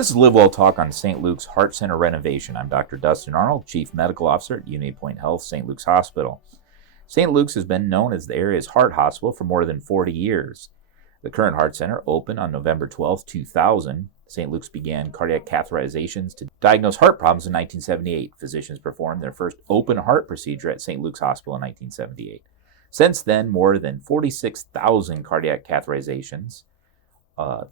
This is LiveWell Talk on St. Luke's Heart Center renovation. I'm Dr. Dustin Arnold, Chief Medical Officer at Unity Point Health, St. Luke's Hospital. St. Luke's has been known as the area's heart hospital for more than 40 years. The current Heart Center opened on November 12, 2000. St. Luke's began cardiac catheterizations to diagnose heart problems in 1978. Physicians performed their first open heart procedure at St. Luke's Hospital in 1978. Since then, more than 46,000 cardiac catheterizations,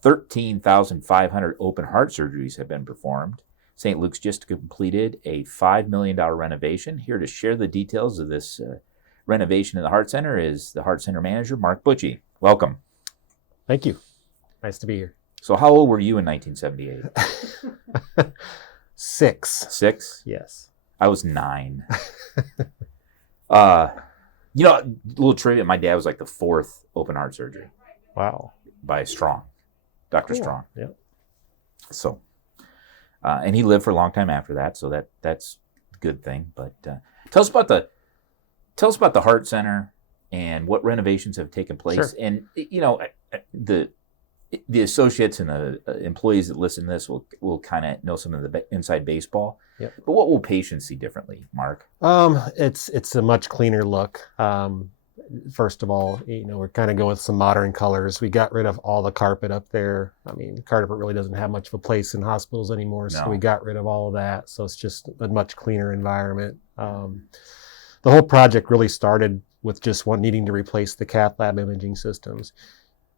13,500 open heart surgeries have been performed. St. Luke's just completed a $5 million renovation. Here to share the details of this renovation in the Heart Center is the Heart Center manager, Mark Butschi. Welcome. Thank you. Nice to be here. So how old were you in 1978? 6. 6? Yes. I was 9. A little trivia, my dad was like the 4th open heart surgery. Wow. By Strong, Dr. Cool. Strong. Yep. So, and he lived for a long time after that, so that's a good thing. But tell us about the Heart Center and what renovations have taken place. Sure. And the associates and the employees that listen to this will kind of know some of the inside baseball. Yep. But what will patients see differently, Mark? It's a much cleaner look. First of all, we're kind of going with some modern colors. We got rid of all the carpet up there. I mean, carpet really doesn't have much of a place in hospitals anymore, so we got rid of all of that. So it's just a much cleaner environment. The whole project really started with just needing to replace the cath lab imaging systems.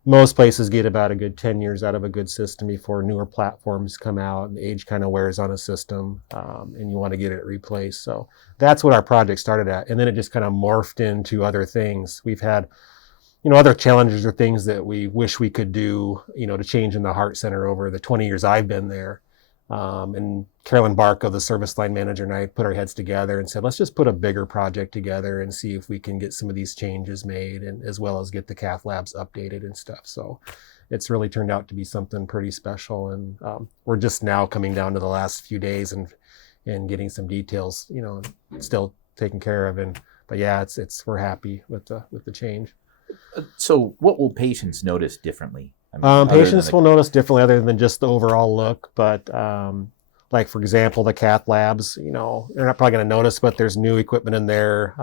Most places get about a good 10 years out of a good system before newer platforms come out and the age kind of wears on a system, and you want to get it replaced. So that's what our project started at. And then it just kind of morphed into other things. We've had, other challenges or things that we wish we could do, to change in the Heart Center over the 20 years I've been there. And Carolyn Barco, the service line manager, and I put our heads together and said, let's just put a bigger project together and see if we can get some of these changes made, and as well as get the cath labs updated and stuff. So it's really turned out to be something pretty special. And we're just now coming down to the last few days and getting some details, still taken care of. But yeah, we're happy with the change. So what will patients notice differently? Patients will notice differently other than just the overall look, but like for example, the cath labs, they're not probably going to notice, but there's new equipment in there.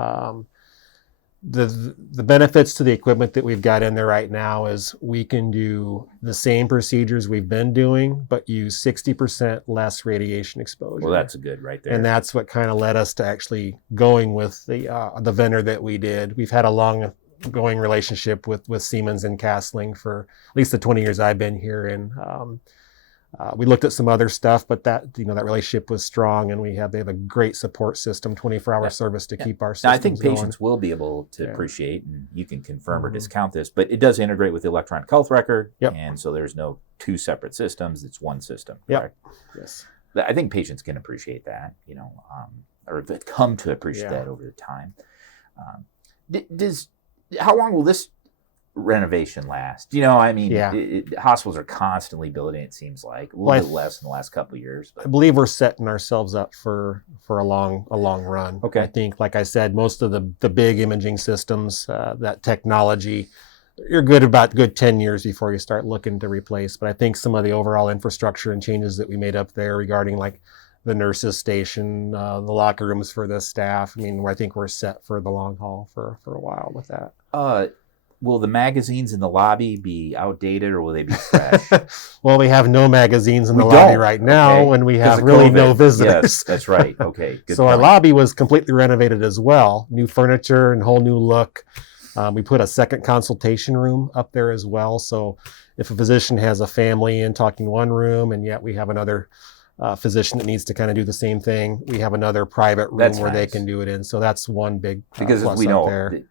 The benefits to the equipment that we've got in there right now is we can do the same procedures we've been doing, but use 60% less radiation exposure. Well, that's good right there. And that's what kind of led us to actually going with the vendor that we did. We've had a long going relationship with Siemens and Castling for at least the 20 years I've been here. And we looked at some other stuff, but that relationship was strong, and they have a great support system, 24-hour service to keep our systems Now, I think patients going. will be able to appreciate, and you can confirm or discount this, but it does integrate with the electronic health record. Yep. And so there's no 2 separate systems. It's one system. Correct? Yep. Yes. I think patients can appreciate that, or have come to appreciate that over the time. How long will this renovation last? Hospitals are constantly building, it seems like. A little bit less in the last couple of years. But I believe we're setting ourselves up for a long run. Okay. I think, like I said, most of the big imaging systems, that technology, you're good 10 years before you start looking to replace. But I think some of the overall infrastructure and changes that we made up there regarding like the nurses station, the locker rooms for the staff. I think we're set for the long haul for a while with that. Will the magazines in the lobby be outdated, or will they be fresh? Well, we have no magazines in the lobby right now, and we have really no visitors. Yes, that's right. Okay, good So point. our lobby was completely renovated as well. New furniture and whole new look. We put a second consultation room up there as well. So if a physician has a family in talking one room, and yet we have another physician that needs to kind of do the same thing, we have another private room where they can do it in. So that's one big because plus as we know, there.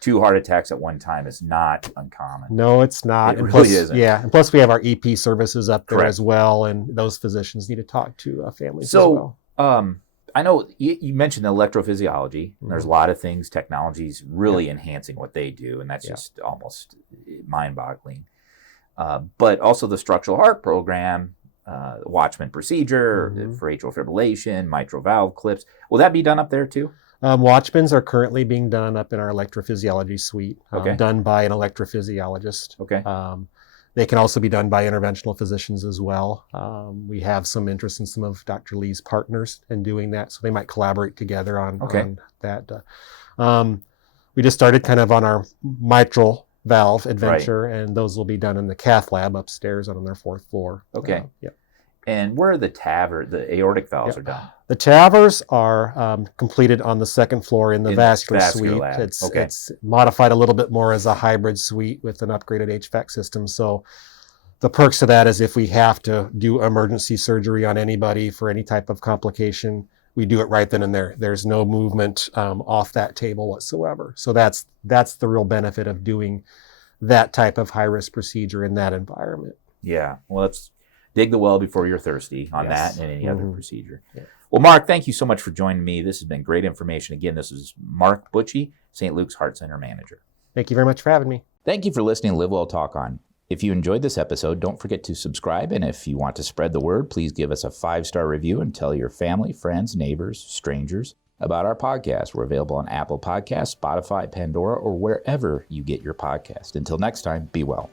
2 heart attacks at one time is not uncommon. No, it's not. It really isn't. Yeah, and plus we have our EP services up there Correct. as well, and those physicians need to talk to families as well. I know you mentioned electrophysiology. And there's a lot of things, technology's really enhancing what they do, and that's just almost mind-boggling. But also the structural heart program, Watchman procedure for atrial fibrillation, mitral valve clips. Will that be done up there too? Watchmans are currently being done up in our electrophysiology suite, Okay. done by an electrophysiologist. Okay. They can also be done by interventional physicians as well. We have some interest in some of Dr. Lee's partners in doing that, so they might collaborate together on that. We just started kind of on our mitral valve adventure, and those will be done in the cath lab upstairs on their 4th floor. Okay. And where are the TAV or the aortic valves are done? The TAVRs are completed on the 2nd floor in the vascular suite. Lab. It's modified a little bit more as a hybrid suite with an upgraded HVAC system. So the perks of that is if we have to do emergency surgery on anybody for any type of complication, we do it right then and there. There's no movement off that table whatsoever. So that's the real benefit of doing that type of high-risk procedure in that environment. Yeah. Well, let's dig the well before you're thirsty on that and any other procedure. Yeah. Well, Mark, thank you so much for joining me. This has been great information. Again, this is Mark Butschi, St. Luke's Heart Center Manager. Thank you very much for having me. Thank you for listening to LiveWell Talk On. If you enjoyed this episode, don't forget to subscribe. And if you want to spread the word, please give us a 5-star review and tell your family, friends, neighbors, strangers about our podcast. We're available on Apple Podcasts, Spotify, Pandora, or wherever you get your podcast. Until next time, be well.